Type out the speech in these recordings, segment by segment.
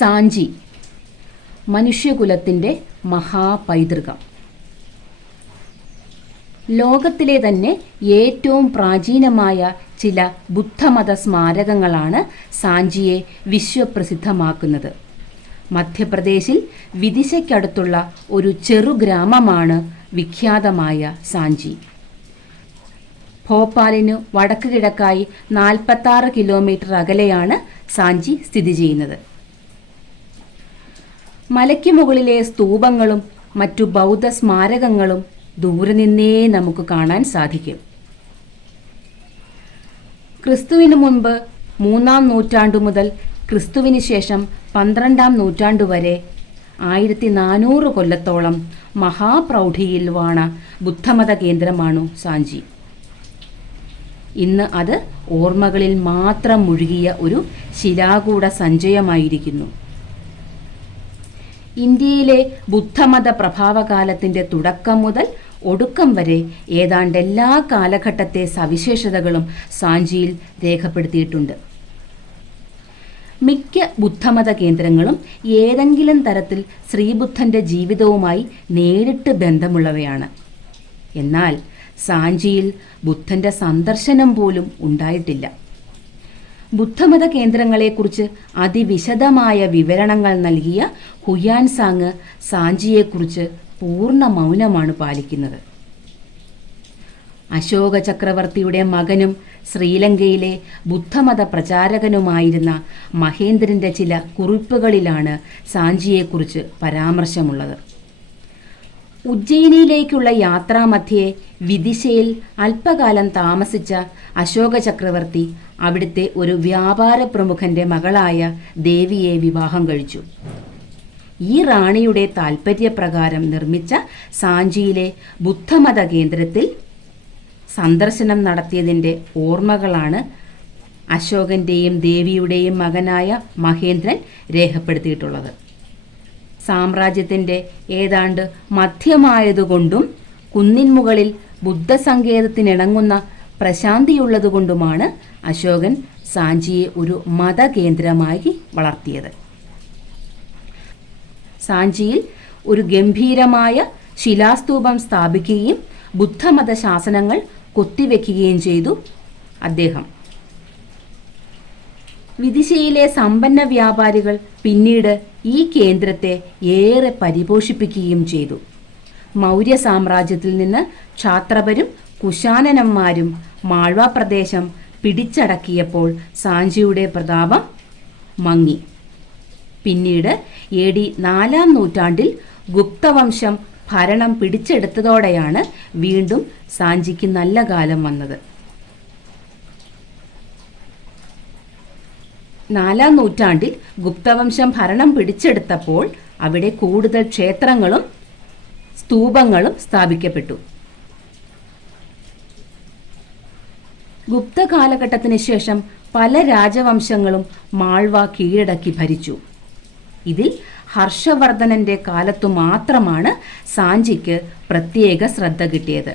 സാഞ്ചി, മനുഷ്യകുലത്തിൻ്റെ മഹാപൈതൃകം. ലോകത്തിലെ തന്നെ ഏറ്റവും പ്രാചീനമായ ചില ബുദ്ധമത സ്മാരകങ്ങളാണ് സാഞ്ചിയെ വിശ്വപ്രസിദ്ധമാക്കുന്നത്. മധ്യപ്രദേശിൽ വിദിശയ്ക്കടുത്തുള്ള ഒരു ചെറുഗ്രാമമാണ് വിഖ്യാതമായ സാഞ്ചി. ഭോപ്പാലിനു വടക്ക് കിഴക്കായി 46 കിലോമീറ്റർ അകലെയാണ് സാഞ്ചി സ്ഥിതി ചെയ്യുന്നത്. മലയ്ക്ക് മുകളിലെ സ്തൂപങ്ങളും മറ്റു ബൗദ്ധ സ്മാരകങ്ങളും ദൂരെ നിന്നേ നമുക്ക് കാണാൻ സാധിക്കും. ക്രിസ്തുവിന് മുൻപ് 3-ാം നൂറ്റാണ്ടു മുതൽ ക്രിസ്തുവിന് ശേഷം 12-ാം നൂറ്റാണ്ടു വരെ 1400 കൊല്ലത്തോളം മഹാപ്രൗഢിയിൽ വാണ ബുദ്ധമത കേന്ദ്രമാണു സാഞ്ചി. ഇന്ന് അത് ഓർമ്മകളിൽ മാത്രം മുഴുകിയ ഒരു ശിലാകൂട സഞ്ചയമായിരിക്കുന്നു. ഇന്ത്യയിലെ ബുദ്ധമത പ്രഭാവകാലത്തിൻ്റെ തുടക്കം മുതൽ ഒടുക്കം വരെ ഏതാണ്ട് എല്ലാ കാലഘട്ടത്തെ സവിശേഷതകളും സാഞ്ചിയിൽ രേഖപ്പെടുത്തിയിട്ടുണ്ട്. മിക്ക ബുദ്ധമത കേന്ദ്രങ്ങളും ഏതെങ്കിലും തരത്തിൽ ശ്രീബുദ്ധൻ്റെ ജീവിതവുമായി നേരിട്ട് ബന്ധമുള്ളവയാണ്. എന്നാൽ സാഞ്ചിയിൽ ബുദ്ധൻ്റെ സന്ദർശനം പോലും ഉണ്ടായിട്ടില്ല. ബുദ്ധമത കേന്ദ്രങ്ങളെക്കുറിച്ച് അതിവിശദമായ വിവരണങ്ങൾ നൽകിയ ഹുയാൻസാങ് സാഞ്ചിയെക്കുറിച്ച് പൂർണ്ണ മൗനമാണ് പാലിക്കുന്നത്. അശോക ചക്രവർത്തിയുടെ മകനും ശ്രീലങ്കയിലെ ബുദ്ധമത പ്രചാരകനുമായിരുന്ന മഹേന്ദ്രൻ്റെ ചില കുറിപ്പുകളിലാണ് സാഞ്ചിയെക്കുറിച്ച് പരാമർശമുള്ളത്. ഉജ്ജയിനിയിലേക്കുള്ള യാത്രാമധ്യേ വിദിശയിൽ അല്പകാലം താമസിച്ച അശോക ചക്രവർത്തി അവിടുത്തെ ഒരു വ്യാപാര പ്രമുഖന്റെ മകളായ ദേവിയെ വിവാഹം കഴിച്ചു. ഈ റാണിയുടെ താൽപ്പര്യപ്രകാരം നിർമ്മിച്ച സാഞ്ചിയിലെ ബുദ്ധമത കേന്ദ്രത്തിൽ സന്ദർശനം നടത്തിയതിൻ്റെ ഓർമ്മകളാണ് അശോകൻ്റെയും ദേവിയുടെയും മകനായ മഹേന്ദ്രൻ രേഖപ്പെടുത്തിയിട്ടുള്ളത്. സാമ്രാജ്യത്തിൻ്റെ ഏതാണ്ട് മധ്യമായതുകൊണ്ടും കുന്നിൻ മുകളിൽ ബുദ്ധസങ്കേതത്തിനിണങ്ങുന്ന പ്രശാന്തിയുള്ളതുകൊണ്ടുമാണ് അശോകൻ സാഞ്ചിയെ ഒരു മതകേന്ദ്രമായി വളർത്തിയത്. സാഞ്ചിയിൽ ഒരു ഗംഭീരമായ ശിലാസ്തൂപം സ്ഥാപിക്കുകയും ബുദ്ധമത ശാസനങ്ങൾ കൊത്തിവെക്കുകയും ചെയ്തു അദ്ദേഹം. വിദിശയിലെ സമ്പന്ന വ്യാപാരികൾ പിന്നീട് ഈ കേന്ദ്രത്തെ ഏറെ പരിപോഷിപ്പിക്കുകയും ചെയ്തു. മൗര്യ സാമ്രാജ്യത്തിൽ നിന്ന് ക്ഷാത്രപരും കുശാനന്മാരും മാൾവ പ്രദേശം പിടിച്ചടക്കിയപ്പോൾ സാഞ്ചിയുടെ പ്രതാപം മങ്ങി. പിന്നീട് AD 4-ാം നൂറ്റാണ്ടിൽ ഗുപ്തവംശം ഭരണം പിടിച്ചെടുത്തതോടെയാണ് വീണ്ടും സാഞ്ചിക്ക് നല്ല കാലം വന്നത്. 4-ാം നൂറ്റാണ്ടിൽ ഗുപ്തവംശം ഭരണം പിടിച്ചെടുത്തപ്പോൾ അവിടെ കൂടുതൽ ക്ഷേത്രങ്ങളും സ്തൂപങ്ങളും സ്ഥാപിക്കപ്പെട്ടു. ഗുപ്ത കാലഘട്ടത്തിന് ശേഷം പല രാജവംശങ്ങളും മാൾവ കീഴടക്കി ഭരിച്ചു. ഇതിൽ ഹർഷവർദ്ധനന്റെ കാലത്തു മാത്രമാണ് സാഞ്ചിക്ക് പ്രത്യേക ശ്രദ്ധ കിട്ടിയത്.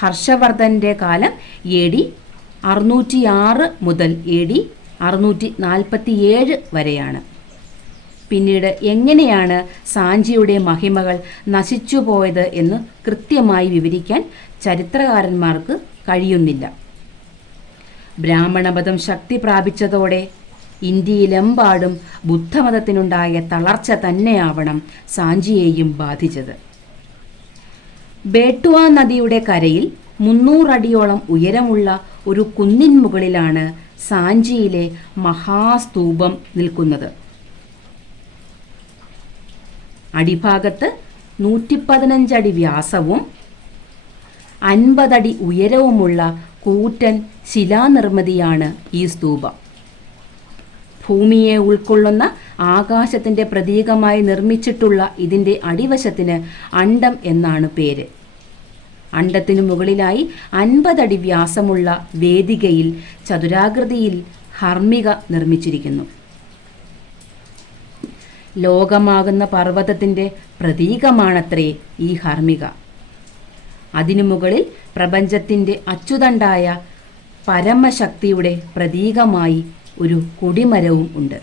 ഹർഷവർദ്ധന്റെ കാലം AD 606 മുതൽ AD 647 വരെയാണ്. പിന്നീട് എങ്ങനെയാണ് സാഞ്ചിയുടെ മഹിമകൾ നശിച്ചുപോയത് എന്ന് കൃത്യമായി വിവരിക്കാൻ ചരിത്രകാരന്മാർക്ക് കഴിയുന്നില്ല. ബ്രാഹ്മണമതം ശക്തി പ്രാപിച്ചതോടെ ഇന്ത്യയിലെമ്പാടും ബുദ്ധമതത്തിനുണ്ടായ തളർച്ച തന്നെയാവണം സാഞ്ചിയെയും ബാധിച്ചത്. ബേട്ടുവ നദിയുടെ കരയിൽ 300 അടിയോളം ഉയരമുള്ള ഒരു കുന്നിൻ മുകളിലാണ് സാഞ്ചിയിലെ മഹാസ്തൂപം നിൽക്കുന്നത്. അടിഭാഗത്ത് 115 അടി വ്യാസവും 50 അടി ഉയരവുമുള്ള കൂറ്റൻ ശിലാനിർമ്മിതിയാണ് ഈ സ്തൂപം. ഭൂമിയെ ഉൾക്കൊള്ളുന്ന ആകാശത്തിൻ്റെ പ്രതീകമായി നിർമ്മിച്ചിട്ടുള്ള ഇതിൻ്റെ അടിവശത്തിന് അണ്ഡം എന്നാണ് പേര്. അണ്ഡത്തിനു മുകളിലായി 50 അടി വ്യാസമുള്ള വേദികയിൽ ചതുരാകൃതിയിൽ ഹർമ്മിക നിർമ്മിച്ചിരിക്കുന്നു. ലോകമാകുന്ന പർവ്വതത്തിൻ്റെ പ്രതീകമാണത്രേ ഈ ഹർമ്മിക. അതിനു മുകളിൽ പ്രപഞ്ചത്തിൻ്റെ അച്ചുതണ്ടായ പരമശക്തിയുടെ പ്രതീകമായി ഒരു കൊടിമരവും ഉണ്ട്.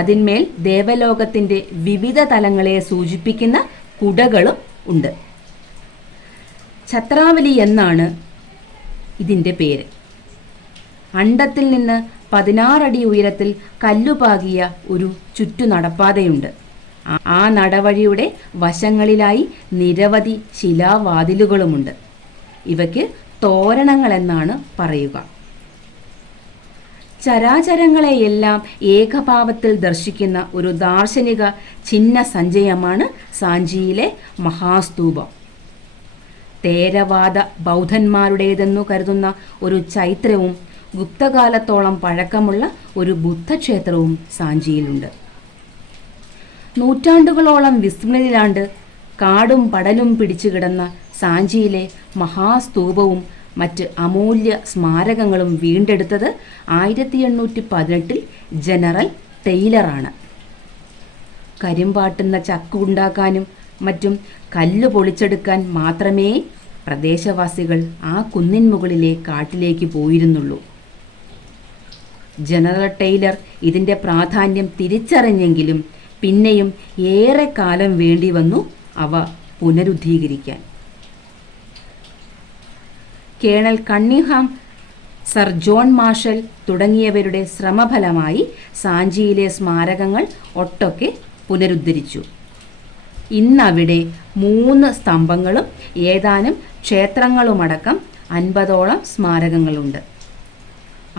അതിന്മേൽ ദേവലോകത്തിൻ്റെ വിവിധ തലങ്ങളെ സൂചിപ്പിക്കുന്ന കുടകളും ഉണ്ട്. ഛത്രാവലി എന്നാണ് ഇതിൻ്റെ പേര്. അണ്ഡത്തിൽ നിന്ന് 16 അടി ഉയരത്തിൽ കല്ലുപാകിയ ഒരു ചുറ്റുനടപ്പാതയുണ്ട്. ആ നടവഴിയുടെ വശങ്ങളിലായി നിരവധി ശിലാവാതിലുകളുമുണ്ട്. ഇവയ്ക്ക് തോരണങ്ങൾ എന്നാണ് പറയുക. ചരാചരങ്ങളെയെല്ലാം ഏകഭാവത്തിൽ ദർശിക്കുന്ന ഒരു ദാർശനിക ചിഹ്ന സഞ്ചയമാണ് സാഞ്ചിയിലെ മഹാസ്തൂപം. തേരവാദ ബൗദ്ധന്മാരുടേതെന്നു കരുതുന്ന ഒരു ചൈത്രവും ഗുപ്തകാലത്തോളം പഴക്കമുള്ള ഒരു ബുദ്ധക്ഷേത്രവും സാഞ്ചിയിലുണ്ട്. നൂറ്റാണ്ടുകളോളം വിസ്മൃതിയിലാണ്ട് കാടും പടലും പിടിച്ചു കിടന്ന സാഞ്ചിയിലെ മഹാസ്തൂപവും മറ്റ് അമൂല്യ സ്മാരകങ്ങളും വീണ്ടെടുത്തത് 1818 ജനറൽ ടെയ്ലറാണ്. കരിമ്പാട്ടുന്ന ചക്ക ഉണ്ടാക്കാനും മറ്റും കല്ല് പൊളിച്ചെടുക്കാൻ മാത്രമേ പ്രദേശവാസികൾ ആ കുന്നിൻ മുകളിലെ കാട്ടിലേക്ക് പോയിരുന്നുള്ളൂ. ജനറൽ ടെയ്ലർ ഇതിൻ്റെ പ്രാധാന്യം തിരിച്ചറിഞ്ഞെങ്കിലും പിന്നെയും ഏറെ കാലം വേണ്ടി വന്നു അവ പുനരുദ്ധീകരിക്കാൻ. Colonel Cunningham, sir John Marshall തുടങ്ങിയവരുടെ ശ്രമഫലമായി സാഞ്ചിയിലെ സ്മാരകങ്ങൾ ഒട്ടൊക്കെ പുനരുദ്ധരിച്ചു. ഇന്നവിടെ 3 സ്തംഭങ്ങളും ഏതാനും ക്ഷേത്രങ്ങളുമടക്കം 50ഓളം സ്മാരകങ്ങളുണ്ട്.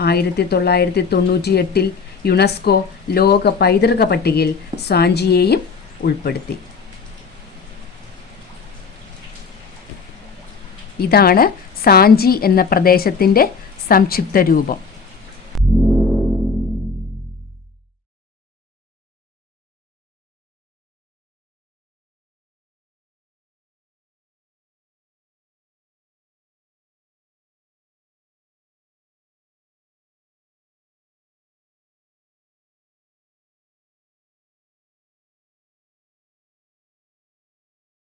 1998 യുനെസ്കോ ലോക പൈതൃക പട്ടികയിൽ സാഞ്ചിയെയും ഉൾപ്പെടുത്തി. ഇതാണ് സാഞ്ചി എന്ന പ്രദേശത്തിൻ്റെ സംക്ഷിപ്ത രൂപം.